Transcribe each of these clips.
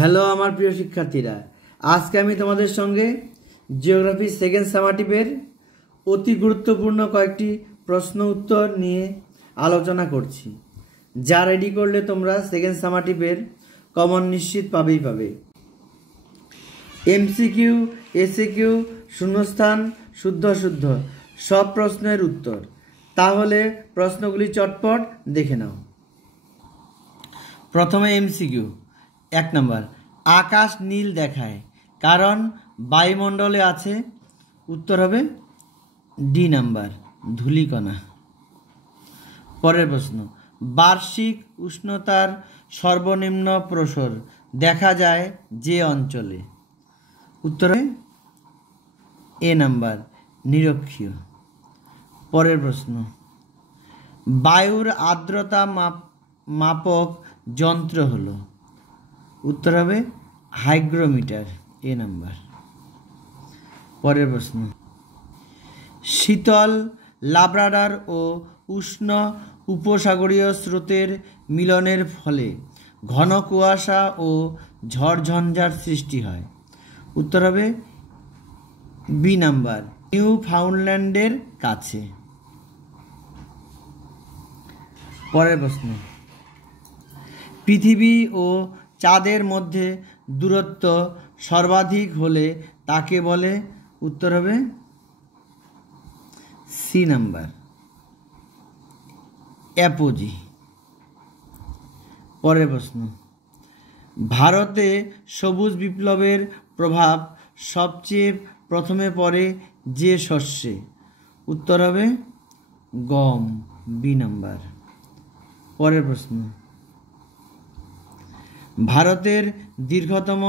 Hello আমার প্রিয় শিক্ষার্থীরা, আজকে আমি তোমাদের সঙ্গে জিওগ্রাফি সেকেন্ড সামাটিভের অতি গুরুত্বপূর্ণ কয়েকটি প্রশ্ন উত্তর নিয়ে আলোচনা করছি, যা রেডি করলে তোমরা সেকেন্ড সামাটিভের কমন নিশ্চিত পাবে। এমসিকিউ, এসিকিউ, শূন্যস্থান, শুদ্ধ সব প্রশ্নের উত্তর। তাহলে প্রশ্নগুলি চটপট দেখে নাও। প্রথমে এমসিকিউ 1 নম্বর, আকাশ নীল দেখায় কারণ বায়ুমণ্ডলে আছে। উত্তর হবে ডি নাম্বার, ধূলিকণা। পরের প্রশ্ন, বার্ষিক উষ্ণতার সর্বনিম্ন প্রসর দেখা যায় যে অঞ্চলে। উত্তর হবে এ নাম্বার, নিরক্ষীয়। পরের প্রশ্ন, বায়ুর আর্দ্রতা মাপক যন্ত্র হলো। উত্তর হবে হাইগ্রোমিটার, এ নাম্বার। পরের প্রশ্ন, শীতল লাব্রাডার ও উষ্ণ উপসাগরীয় স্রোতের মিলনের ফলে ঘন কুয়াশা ও ঝড়ঝঞ্ঝার সৃষ্টি হয়। উত্তর হবে বি নাম্বার, নিউ ফাউন্ডল্যান্ডের কাছে। পরের প্রশ্ন, পৃথিবী ও চাঁদের মধ্যে দূরত্ব সর্বাধিক হলে তাকে বলে। উত্তর হবে সি নাম্বার, অ্যাপোজি। পরের প্রশ্ন, ভারতে সবুজ বিপ্লবের প্রভাব সবচেয়ে প্রথমে পড়ে যে শস্যে। উত্তর হবে গম, বি নাম্বার। পরের প্রশ্ন, ভারতের দীর্ঘতম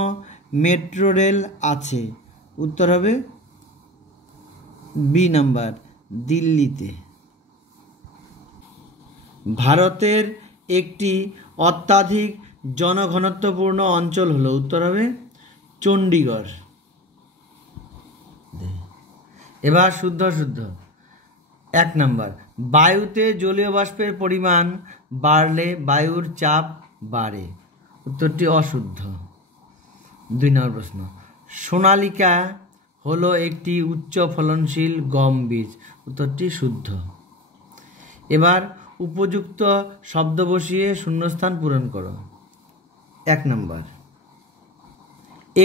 মেট্রো রেল আছে। উত্তর হবে বি নাম্বার, দিল্লিতে। ভারতের একটি অত্যাধিক জনঘনত্বপূর্ণ অঞ্চল হলো। উত্তর হবে চণ্ডীগড়। এবার শুদ্ধ 1 নাম্বার, বায়ুতে জলীয় বাষ্পের পরিমাণ বাড়লে বায়ুর চাপ বাড়ে। উত্তরটি অশুদ্ধ। 2 নম্বর প্রশ্ন, সোনালিকা হলো একটি উচ্চ ফলনশীল গম বীজ। উত্তরটি শুদ্ধ। এবার উপযুক্ত শব্দ বসিয়ে শূন্যস্থান পূরণ করো। 1 নম্বর,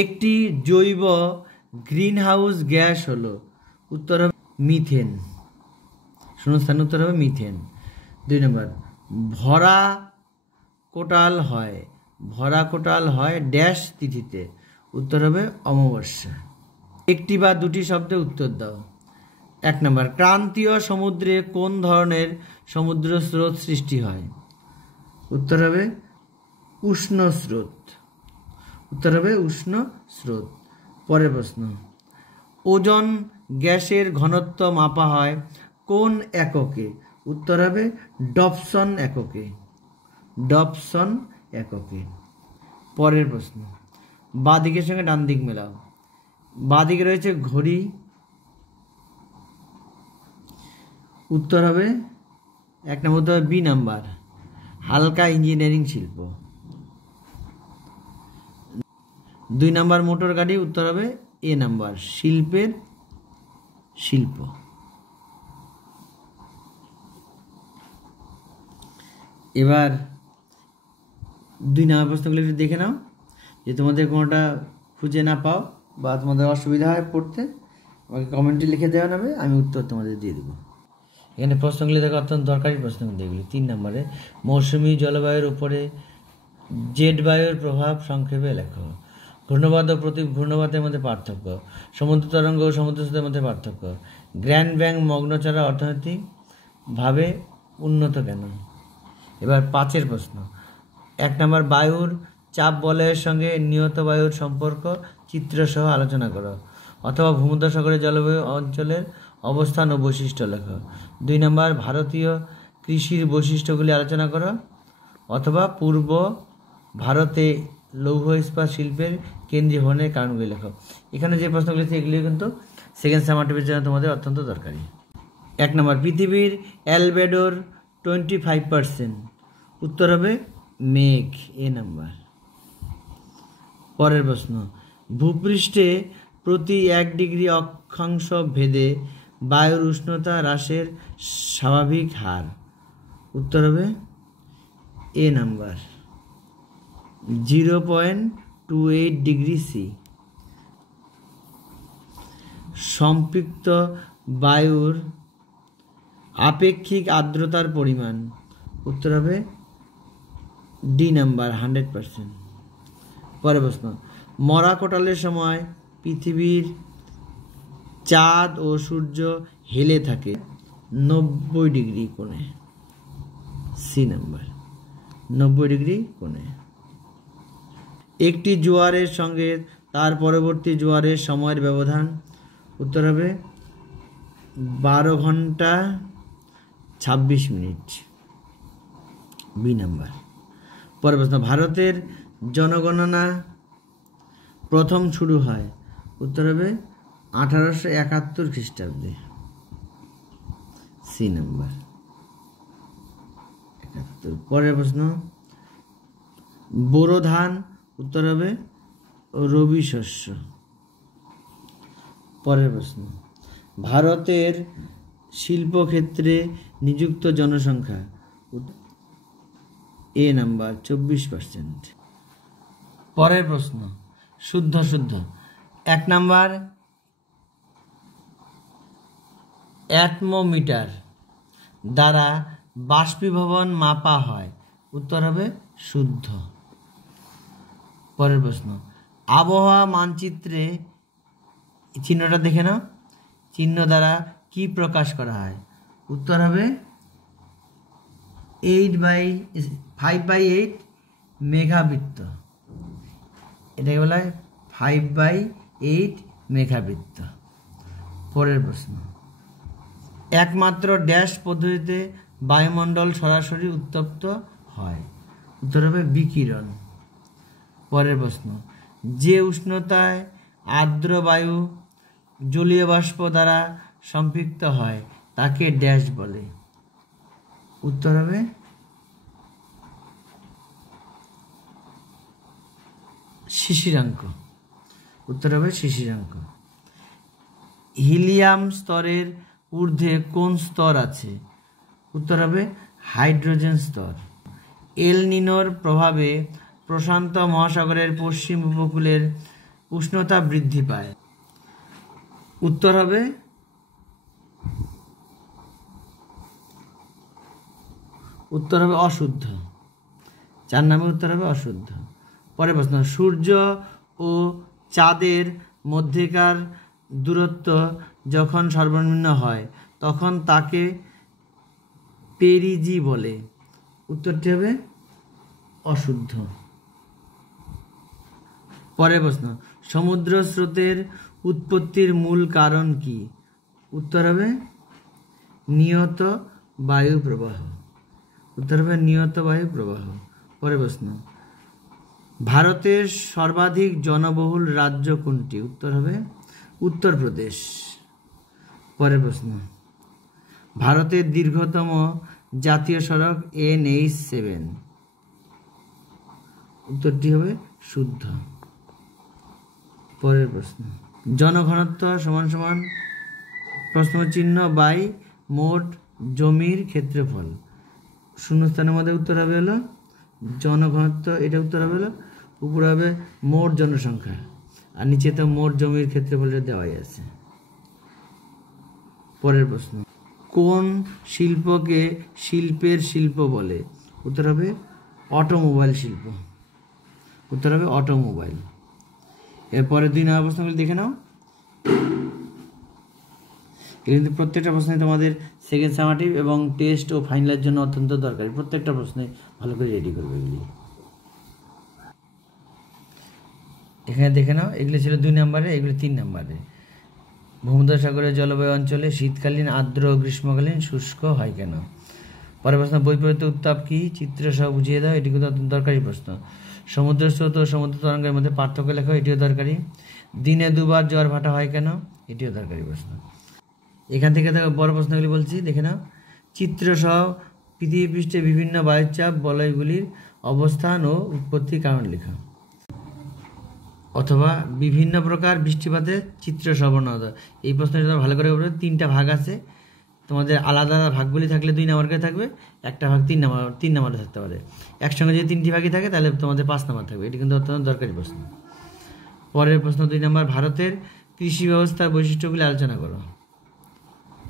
একটি জৈব গ্রিনহাউস গ্যাস হলো। উত্তর হবে মিথেন, শূন্যস্থান উত্তর হবে মিথেন। 2 নম্বর, ভরা কোটাল হয় ড্যাশ তিথিতে। উত্তর হবে অমাবস্যা। একটি বা দুটি শব্দে উত্তর দাও। 1 নম্বর, ক্রান্তীয় সমুদ্রে কোন ধরনের সমুদ্র স্রোত সৃষ্টি হয়। উত্তর হবে উষ্ণ স্রোত। উত্তর হবে উষ্ণ স্রোত। পরের প্রশ্ন, ওজন গ্যাসের ঘনত্ব মাপা হয় কোন এককে। উত্তর হবে ডবসন এককে। পরের প্রশ্ন, বাঁ দিকের সঙ্গে ডান দিক মেলাও। বাঁ দিকে রয়েছে ঘড়ি। উত্তর হবে 1 নম্বর, উত্তর হবে বি নাম্বার, হালকা ইঞ্জিনিয়ারিং শিল্প। 2 নম্বর, মোটর গাড়ি। উত্তর হবে এ নাম্বার, শিল্প। এবার 2 নম্বর প্রশ্নগুলো একটু দেখে নাও, যে তোমাদের কোনোটা খুঁজে না পাও বা তোমাদের অসুবিধা হয় পড়তে, আমাকে কমেন্টে লিখে দেওয়া নেবে, আমি উত্তর তোমাদের দিয়ে দেবো। এখানে প্রশ্নগুলি দেখো, অত্যন্ত দরকারি প্রশ্নগুলি এগুলি। 3 নম্বরে, মৌসুমি জলবায়ুর উপরে জেট বায়ুর প্রভাব সংক্ষেপে লেখো। ঘূর্ণবাদ ও প্রতি ঘূর্ণবাদের মধ্যে পার্থক্য। সমুদ্র তরঙ্গ ও সমুদ্র স্রোতের মধ্যে পার্থক্য। গ্র্যান্ড ব্যাংক মগ্নচড়া অর্থনৈতিকভাবে উন্নত কেন। এবার 5 প্রশ্ন, 1 নম্বর, বায়ুর চাপ বলয়ের সঙ্গে নিয়ত বায়ুর সম্পর্ক চিত্রসহ আলোচনা করো, অথবা ভূমধ্যসাগরের জলবায়ু অঞ্চলের অবস্থান ও বৈশিষ্ট্য লেখো। 2 নম্বর, ভারতীয় কৃষির বৈশিষ্ট্যগুলি আলোচনা করো, অথবা পূর্ব ভারতে লৌহ ইস্পাত শিল্পের কেন্দ্রীয় ভবনের কারণগুলি লেখো। এখানে যে প্রশ্নগুলি আছে এগুলি কিন্তু সেকেন্ড সামাটিভের জন্য তোমাদের অত্যন্ত দরকারি। 1 নম্বর, পৃথিবীর অ্যালবেডোর 25%। উত্তর হবে মেঘ, এ নাম্বার। পরের প্রশ্ন, ভূপৃষ্ঠে প্রতি 1 ডিগ্রি অক্ষাংশ ভেদে বায়ুর উষ্ণতা হ্রাসের স্বাভাবিক হার। উত্তর হবে এ নাম্বার 0.28 ডিগ্রি সি। সম্পৃক্ত বায়ুর আপেক্ষিক আর্দ্রতার পরিমাণ। উত্তর হবে ডি নাম্বার 100%। পরের প্রশ্ন, মরা কোটালের সময় পৃথিবীর চাঁদ ও সূর্য হেলে থাকে 90 ডিগ্রি কোণে। সি নাম্বার 90 ডিগ্রি কোণে। একটি জোয়ারের সঙ্গে তার পরবর্তী জোয়ারের সময়ের ব্যবধান। উত্তর হবে 12 ঘন্টা 26 মিনিট। B number. পরের প্রশ্ন, ভারতের জনগণনা প্রথম শুরু হয়। উত্তর হবে 1871 খ্রিস্টাব্দে। C number 71। পরের প্রশ্ন, বোরো ধান। উত্তর হবে রবি শস্য। পরের প্রশ্ন, ভারতের শিল্পক্ষেত্রে নিযুক্ত জনসংখ্যা। এ নাম্বার 24%। পরের প্রশ্ন, শুদ্ধ শুদ্ধ। 1 নাম্বার, অ্যাটমোমিটার দ্বারা বাষ্পীভবন মাপা হয়। উত্তর হবে শুদ্ধ। পরের প্রশ্ন, আবহাওয়া মানচিত্রে চিহ্নটা দেখে নাও, চিহ্ন দ্বারা কি প্রকাশ করা হয়। উত্তর হবে 5/8 মেঘাবৃত্ত। এটাকে বলা হয় 5/8 মেঘাবৃত্ত। পরের প্রশ্ন, একমাত্র ড্যাশ পদ্ধতিতে বায়ুমণ্ডল সরাসরি উত্তপ্ত হয়। উত্তর হবে বিকিরণ। পরের প্রশ্ন, যে উষ্ণতায় আর্দ্র বায়ু জলীয় বাষ্প দ্বারা সম্পৃক্ত হয় তাকে ড্যাশ বলে। উত্তর হবে শিশিরাঙ্ক। উত্তর হবে শিশিরাঙ্ক। হিলিয়াম স্তরের ঊর্ধ্বে কোন স্তর আছে? উত্তর হবে হাইড্রোজেন স্তর। এল নিনোর প্রভাবে প্রশান্ত মহাসাগরের পশ্চিম উপকূলের উষ্ণতা বৃদ্ধি পায়। উত্তর হবে অশুদ্ধ। 4 নম্বর উত্তর হবে অশুদ্ধ। পরের প্রশ্ন, সূর্য ও চাঁদের মধ্যেকার দূরত্ব যখন সর্বনিম্ন হয় তখন তাকে পেরিজি বলে। উত্তরটি হবে অশুদ্ধ। পরের প্রশ্ন, সমুদ্র স্রোতের উৎপত্তির মূল কারণ কি? উত্তর হবে নিয়ত বায়ু প্রবাহ। উত্তর হবে নিয়ত বায়ু প্রবাহ। পরের প্রশ্ন, ভারতের সর্বাধিক জনবহুল রাজ্য কোনটি? উত্তর হবে উত্তরপ্রদেশ। পরের প্রশ্ন, ভারতের দীর্ঘতম জাতীয় সড়ক NH7। উত্তরটি হবে শুদ্ধ। পরের প্রশ্ন, জনঘনত্ব সমান সমান প্রশ্নচিহ্ন বাই মোট জমির ক্ষেত্রফল। শূন্যস্থানের মধ্যে উত্তর হবে হলো জনঘনত্ব, এটা উত্তর হবে হলো, উপরে হবে মোট জনসংখ্যা, আর নিচে তো মোট জমির ক্ষেত্রফলটা দেওয়াই আছে। পরের প্রশ্ন, কোন শিল্পকে শিল্পের শিল্প বলে? উত্তর হবে অটোমোবাইল শিল্প। উত্তর হবে অটোমোবাইল। এরপরে 2 নম্বর প্রশ্নগুলি দেখে নাও। কিন্তু প্রত্যেকটা প্রশ্নে তোমাদের সেকেন্ড সামাটিভ এবং টেস্ট ও ফাইনালের জন্য অত্যন্ত দরকারি। প্রত্যেকটা প্রশ্নে ভালো করে রেডি করবে এগুলি। এখানে দেখে নাও, এগুলি ছিল 2 নম্বরে, এগুলি 3 নম্বরে। ভূমধ্যসাগরের জলবায়ু অঞ্চলে শীতকালীন আর্দ্র ও গ্রীষ্মকালীন শুষ্ক হয় কেন? পরের প্রশ্ন, বৈপরীত্য উত্তাপ কি? চিত্র সহ বুঝিয়ে দাও। এটি কিন্তু অত্যন্ত দরকারি প্রশ্ন। সমুদ্র স্রোত ও সমুদ্র তরঙ্গের মধ্যে পার্থক্য লেখো। এটিও দরকারি। দিনে 2 বার জোয়ার ভাটা হয় কেন? এটিও দরকারি প্রশ্ন। এখান থেকে বড় প্রশ্নগুলি বলছি, দেখে নাও। চিত্র সহ পৃথিবী পৃষ্ঠে বিভিন্ন বায়ুচাপ বলয়গুলির অবস্থান ও উৎপত্তির কারণ লেখা। অথবা বিভিন্ন প্রকার বৃষ্টিপাতের চিত্র সর্বনদ। এই প্রশ্নটা ভালো করে বলবে। 3টা ভাগ আছে, তোমাদের আলাদা আলাদা ভাগগুলি থাকলে 2 নম্বর করে থাকবে, একটা ভাগ 3 নম্বরে থাকতে পারে। একসঙ্গে যদি 3টি ভাগই থাকে তাহলে তোমাদের 5 নম্বর থাকবে। এটি কিন্তু অত্যন্ত দরকারি প্রশ্ন। পরের প্রশ্ন 2 নম্বর, ভারতের কৃষি ব্যবস্থার বৈশিষ্ট্যগুলি আলোচনা করো।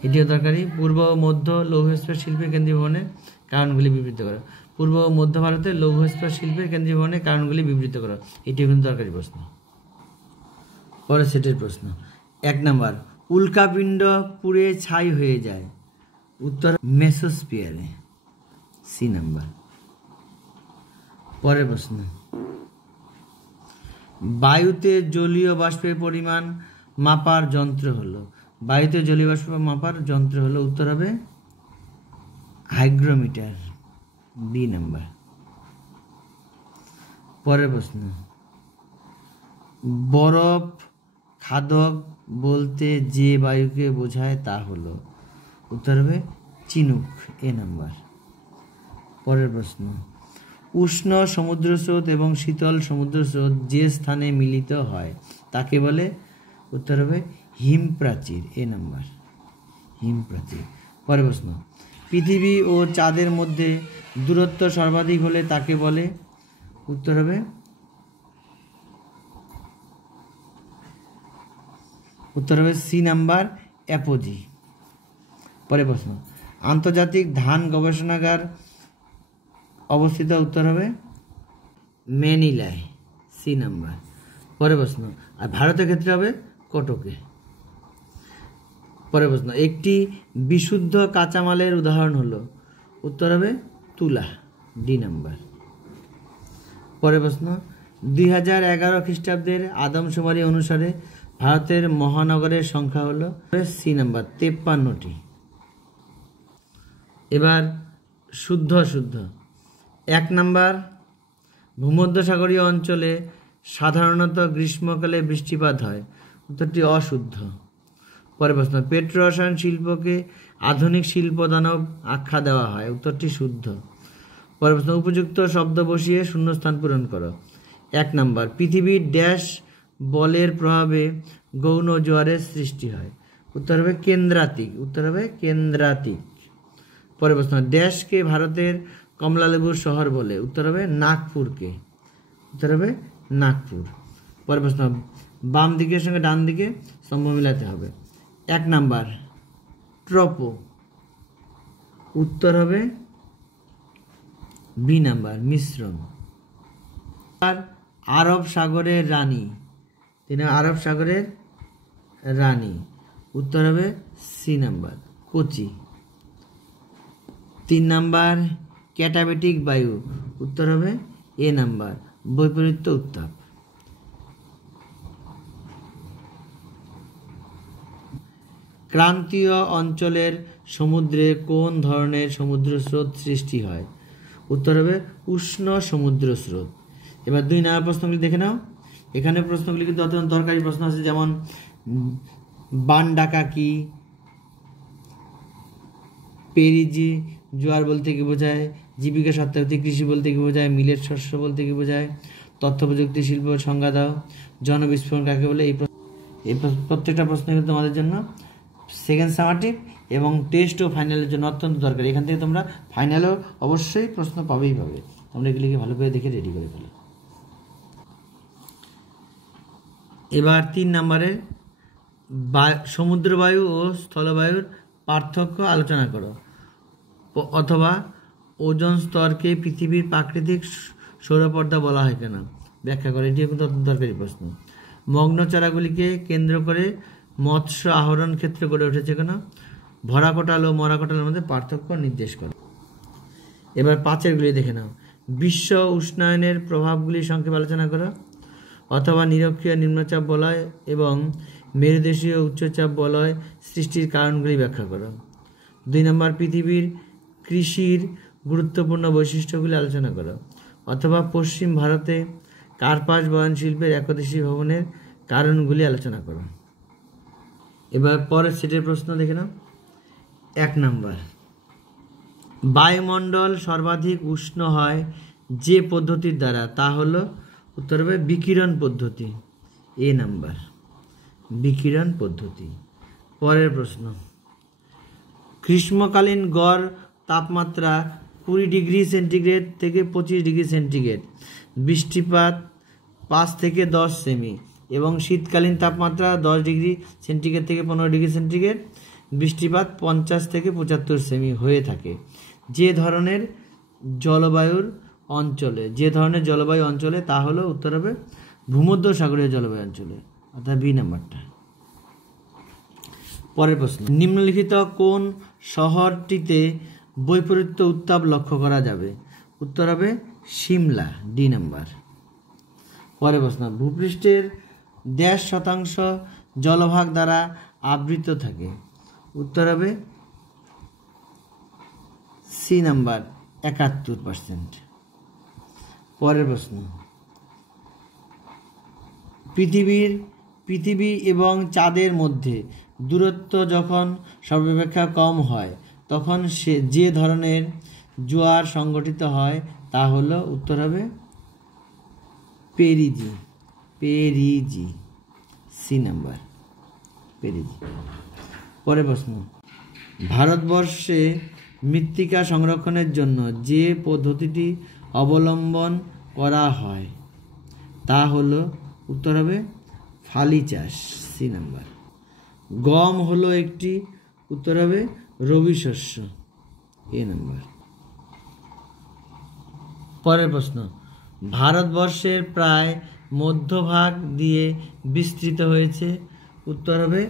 এটিও দরকারি। পূর্ব ও মধ্য লৌহ ইস্পাত শিল্পের কেন্দ্রীভবনের কারণগুলি বিবৃত করো। পূর্ব ও মধ্য ভারতের লৌহ ইস্পাত শিল্পের কেন্দ্রীভবনের কারণগুলি বিবৃত করো। এটিও কিন্তু দরকারি প্রশ্ন। পরের সেটের প্রশ্ন 1 নম্বর, উল্কাপিণ্ড পুড়ে ছাই হয়ে যায়। উত্তর মেসোস্ফিয়ারে, সি নাম্বার। পরের প্রশ্ন, বায়ুতে জলীয় বাষ্পের পরিমাণ মাপার যন্ত্র হলো। বায়ুতে জলীয় বাষ্প মাপার যন্ত্র হলো, উত্তর হবে হাইগ্রোমিটার, বি নাম্বার। পরের প্রশ্ন, বরফ খাদক বলতে যে বায়ুকে বোঝায় তা হলো, উত্তর হবে চিনুক, এ নাম্বার। পরের প্রশ্ন, উষ্ণ সমুদ্র স্রোত এবং শীতল সমুদ্র স্রোত যে স্থানে মিলিত হয় তাকে বলে, উত্তর হবে হিমপ্রাচীর, এ নাম্বার, হিমপ্রাচীর। পরের প্রশ্ন, পৃথিবী ও চাঁদের মধ্যে দূরত্ব সর্বাধিক হলে তাকে বলে, উত্তর হবে সি নাম্বার, অ্যাপোজি। পরের প্রশ্ন, আন্তর্জাতিক ধান গবেষণাগার অবস্থিত, উত্তর হবে ম্যানিলায়, সি নাম্বার। পরের প্রশ্ন, আর ভারতের ক্ষেত্রে হবে কটকে। পরের প্রশ্ন, একটি বিশুদ্ধ কাঁচামালের উদাহরণ হলো, উত্তর হবে তুলা, ডি নাম্বার। পরের প্রশ্ন, 2011 খ্রিস্টাব্দের আদমশুমারি অনুসারে ভারতের মহানগরের সংখ্যা হলো, সি নাম্বার, 53টি। এবার শুদ্ধ 1 নাম্বার, ভূমধ্যসাগরীয় অঞ্চলে সাধারণত গ্রীষ্মকালে বৃষ্টিপাত হয়, উত্তরটি অশুদ্ধ। পরের প্রশ্ন, পেট্রো রসায়ন শিল্পকে আধুনিক শিল্প দানব আখ্যা দেওয়া হয়, উত্তরটি শুদ্ধ। পরের প্রশ্ন, উপযুক্ত শব্দ বসিয়ে শূন্যস্থান পূরণ করো। 1 নাম্বার, পৃথিবীর ড্যাশ বলের প্রভাবে গৌণ জোয়ারের সৃষ্টি হয়, উত্তর হবে কেন্দ্রাতিক, উত্তর হবে কেন্দ্রাতিক। পরের প্রশ্ন, ড্যাশকে ভারতের কমলালেবুর শহর বলে, উত্তর হবে নাগপুরকে, উত্তর হবে নাগপুর। পরের প্রশ্ন, বাম দিকের সঙ্গে ডান দিকে স্তম্ভ মিলাতে হবে। 1 নাম্বার, ট্রপো, উত্তর হবে বি নাম্বার, মিশ্রণ। আর আরব সাগরের রানী, আরব সাগরের রানী, উত্তর হবে C number, Kochi. 3 number, katabatic বায়ু, উত্তর হবে এ নাম্বার, বৈপরীত্য উত্তাপ। ক্রান্তীয় অঞ্চলের সমুদ্রে কোন ধরনের সমুদ্র স্রোত সৃষ্টি হয়, উত্তর হবে উষ্ণ সমুদ্র স্রোত। এবার 2 নম্বর প্রশ্নগুলি দেখে নাও। এখানে প্রশ্নগুলি কিন্তু অত্যন্ত দরকারি প্রশ্ন আছে, যেমন বান ডাকা কি, পেরিজি জোয়ার বলতে কি বোঝায়, জীবিকা সত্তাবতী কৃষি বলতে কি বোঝায়, মিলেট শস্য বলতে কি বোঝায়, তথ্য প্রযুক্তি শিল্প সংজ্ঞা দাও, জনবিস্ফোরণ কাকে বলে। এই প্রত্যেকটা প্রশ্ন কিন্তু তোমাদের জন্য সেকেন্ড সামারটিভ এবং টেস্ট ও ফাইনালের জন্য অত্যন্ত দরকারি। এখান থেকে তোমরা ফাইনালেও অবশ্যই প্রশ্ন পাবেই পাবে। তোমরা এগুলিকে ভালো করে দেখে রেডি করে ফেলো। এবার 3 নম্বরে সমুদ্রবায়ু ও স্থলবায়ুর পার্থক্য আলোচনা করো, অথবা ওজোন স্তরকে পৃথিবীর প্রাকৃতিক সৌরপর্দা বলা হয় কেন, ব্যাখ্যা করে। এটিও কিন্তু অত্যন্ত দরকারি প্রশ্ন। মগ্ন চারাগুলিকে কেন্দ্র করে মৎস্য আহরণ ক্ষেত্র গড়ে উঠেছে কেন, ভরা কোটাল ও মরা কোটালের মধ্যে পার্থক্য নির্দেশ করে। এবার 5এরগুলি দেখে নাও। বিশ্ব উষ্ণায়নের প্রভাবগুলি সংক্ষেপে আলোচনা করো, অথবা নিরক্ষীয় নিম্নচাপ বলয় এবং মেরুদেশীয় উচ্চচাপ বলয় সৃষ্টির কারণগুলি ব্যাখ্যা করো। 2 নম্বর, পৃথিবীর কৃষির গুরুত্বপূর্ণ বৈশিষ্ট্যগুলি আলোচনা করো, অথবা পশ্চিম ভারতে কার্পাস বয়ন শিল্পের একদেশী ভবনের কারণগুলি আলোচনা করো। এবার পরের সেটের প্রশ্ন দেখে নাও। 1 নম্বর, বায়ুমণ্ডল সর্বাধিক উষ্ণ হয় যে পদ্ধতির দ্বারা, তা হলো, উত্তর হবে বিকিরণ পদ্ধতি। এ নাম্বার বিকিরণ পদ্ধতি। পরের প্রশ্ন, গ্রীষ্মকালীন গড় তাপমাত্রা 20 ডিগ্রি সেন্টিগ্রেড থেকে 25 ডিগ্রি সেন্টিগ্রেড, বৃষ্টিপাত 5 থেকে 10 সেমি এবং শীতকালীন তাপমাত্রা 10 ডিগ্রি সেন্টিগ্রেড থেকে 15 ডিগ্রি সেন্টিগ্রেড, বৃষ্টিপাত 50 থেকে 75 সেমি হয়ে থাকে যে ধরনের জলবায়ু অঞ্চলে, তা হলো উত্তর হবে ভূমধ্যসাগরীয় জলবায়ু অঞ্চলে, অর্থাৎ বি নাম্বারটা। পরের প্রশ্ন, নিম্নলিখিত কোন শহরটিতে বৈপরীত্য উত্তাপ লক্ষ্য করা যাবে? উত্তর হবে সিমলা, ডি নাম্বার। পরের প্রশ্ন, ভূপৃষ্ঠের 0.5% জলভাগ দ্বারা আবৃত থাকে? উত্তর হবে সি নাম্বার, 71%। পরের প্রশ্ন, পৃথিবী এবং চাঁদের মধ্যে দূরত্ব যখন সর্বাপেক্ষা কম হয় তখন যে ধরনের জোয়ার সংগঠিত হয় তা হলো উত্তর হবে পেরিজি, সি নাম্বার, পেরিজি। পরের প্রশ্ন, ভারতবর্ষে মৃত্তিকা সংরক্ষণের জন্য যে পদ্ধতিটি অবলম্বন করা হয় তা হলো উত্তর হবে ফালি চাষ, সি নাম্বার। গম হলো একটি, উত্তর হবে রবি শস্য, এ নাম্বার। পরের প্রশ্ন, ভারতবর্ষের প্রায় মধ্যভাগ দিয়ে বিস্তৃত হয়েছে? উত্তর হবে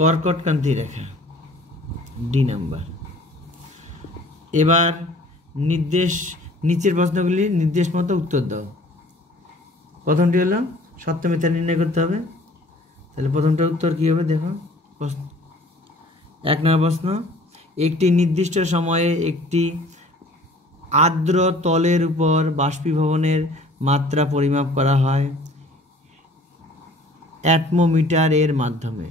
কর্কটক্রান্তি রেখা, ডি নাম্বার। এবার নিচের প্রশ্নগুলি নির্দেশ মতো উত্তর দাও। প্রথমটি হলো সত্য মিথ্যা নির্ণয় করতে হবে। তাহলে প্রথমটার উত্তর কী হবে দেখো। 1 নম্বর প্রশ্ন, একটি নির্দিষ্ট সময়ে একটি আর্দ্র তলের উপর বাষ্পীভবনের মাত্রা পরিমাপ করা হয় অ্যাটমোমিটার এর মাধ্যমে?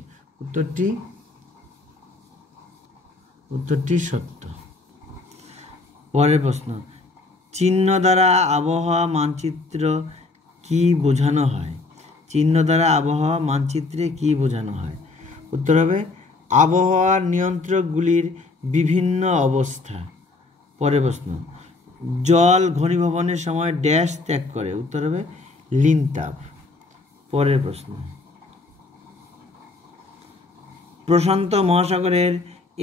উত্তরটি সত্য। পরের প্রশ্ন, চিহ্ন দ্বারা আবহাওয়া মানচিত্র কি বোঝানো হয়? মানচিত্রে কি বোঝানো হয়? উত্তর হবে আবহাওয়ার নিয়ন্ত্রকগুলির বিভিন্ন অবস্থা। পরের প্রশ্ন, জল ঘনীভবনের সময় ড্যাশ ত্যাগ করে? উত্তর হবে লিনতাপ। পরের প্রশ্ন, প্রশান্ত মহাসাগরের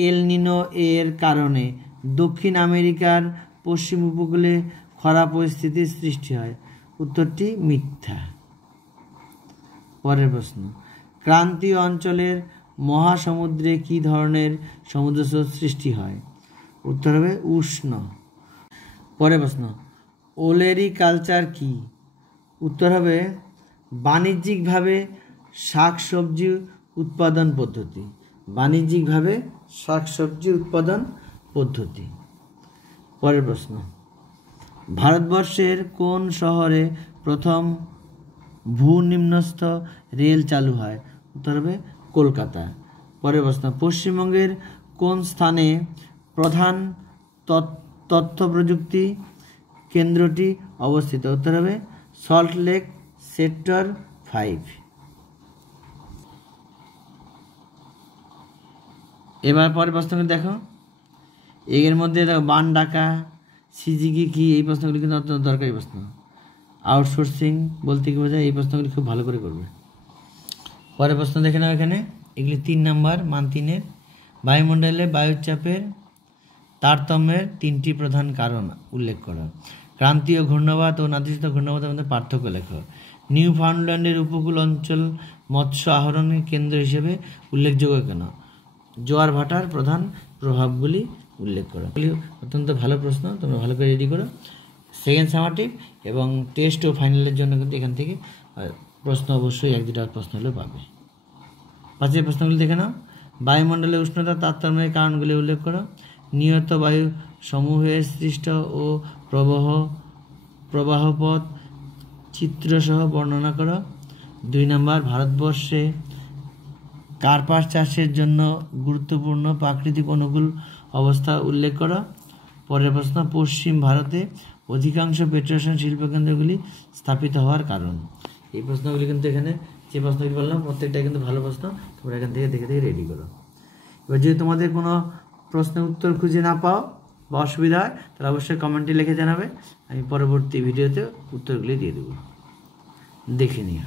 এল নিনো এর কারণে দক্ষিণ আমেরিকার পশ্চিম উপকূলে খরা পরিস্থিতির সৃষ্টি হয়? উত্তরটি মিথ্যা। পরের প্রশ্ন, ক্রান্তীয় অঞ্চলের মহাসমুদ্রে কি ধরনের সমুদ্রস্রোত সৃষ্টি হয়? উত্তর হবে উষ্ণ। পরের প্রশ্ন, ওলেরিকালচার কি? উত্তর হবে বাণিজ্যিকভাবে শাকসবজি উৎপাদন পদ্ধতি। পরের প্রশ্ন, ভারতবর্ষের কোন শহরে প্রথম ভূনিম্নস্থ রেল চালু হয়? উত্তর হবে কলকাতা। পরের প্রশ্ন, পশ্চিমবঙ্গের কোন স্থানে প্রধান তথ্য প্রযুক্তি কেন্দ্রটি অবস্থিত? উত্তর হবে সল্টলেক সেক্টর 5। এবার পরের প্রশ্নগুলি দেখো। এর মধ্যে দেখো বান ডাকা, সিজিকি কি, এই প্রশ্নগুলি কিন্তু অত্যন্ত দরকারি প্রশ্ন। আউটসোর্সিং বলতে কি বোঝায়, এই প্রশ্নগুলি খুব ভালো করে করবে। পরের প্রশ্ন দেখে নাও এখানে, এগুলি 3 নাম্বার, মান 3-এর। বায়ুমণ্ডলে বায়ুচাপের তারতম্যের 3টি প্রধান কারণ উল্লেখ করো। ক্রান্তীয় ঘূর্ণাবাত ও নাতিশীতোষ্ণ ঘূর্ণাবাতের মধ্যে পার্থক্য লেখো। নিউ ফাউন্ডল্যান্ডের উপকূল অঞ্চল মৎস্য আহরণের কেন্দ্র হিসেবে উল্লেখযোগ্য কেন? জোয়ার ভাটার প্রধান প্রভাবগুলি উল্লেখ করো। অত্যন্ত ভালো প্রশ্ন, তোমরা ভালো করে রেডি করো। সেকেন্ড সামারটিভ এবং টেস্ট ও ফাইনালের জন্য কিন্তু এখান থেকে প্রশ্ন অবশ্যই 1-2টা প্রশ্ন হলেও পাবে। 5 প্রশ্নগুলি দেখে নাও। বায়ুমণ্ডলে উষ্ণতা তারতম্যের কারণগুলি উল্লেখ করো। নিয়ত বায়ু সমূহের সৃষ্ট ও প্রবাহপথ চিত্রসহ বর্ণনা করো। 2 নম্বর, ভারতবর্ষে কার্পাস চাষের জন্য গুরুত্বপূর্ণ প্রাকৃতিক অনুকূল অবস্থা উল্লেখ করো। পরের প্রশ্ন, পশ্চিম ভারতে অধিকাংশ পেট্রোরসায়ন শিল্পকেন্দ্রগুলি স্থাপিত হওয়ার কারণ। এই প্রশ্নগুলি কিন্তু এখানে যে প্রশ্নগুলি বললাম প্রত্যেকটা কিন্তু ভালো প্রশ্ন, তোমরা এখান থেকে দেখে দেখে রেডি করো। এবার যদি তোমাদের কোনো প্রশ্নের উত্তর খুঁজে না পাও বা অসুবিধা হয় তাহলে অবশ্যই কমেন্টে লিখে জানাবে, আমি পরবর্তী ভিডিওতে উত্তরগুলি দিয়ে দেবো, দেখে নিও।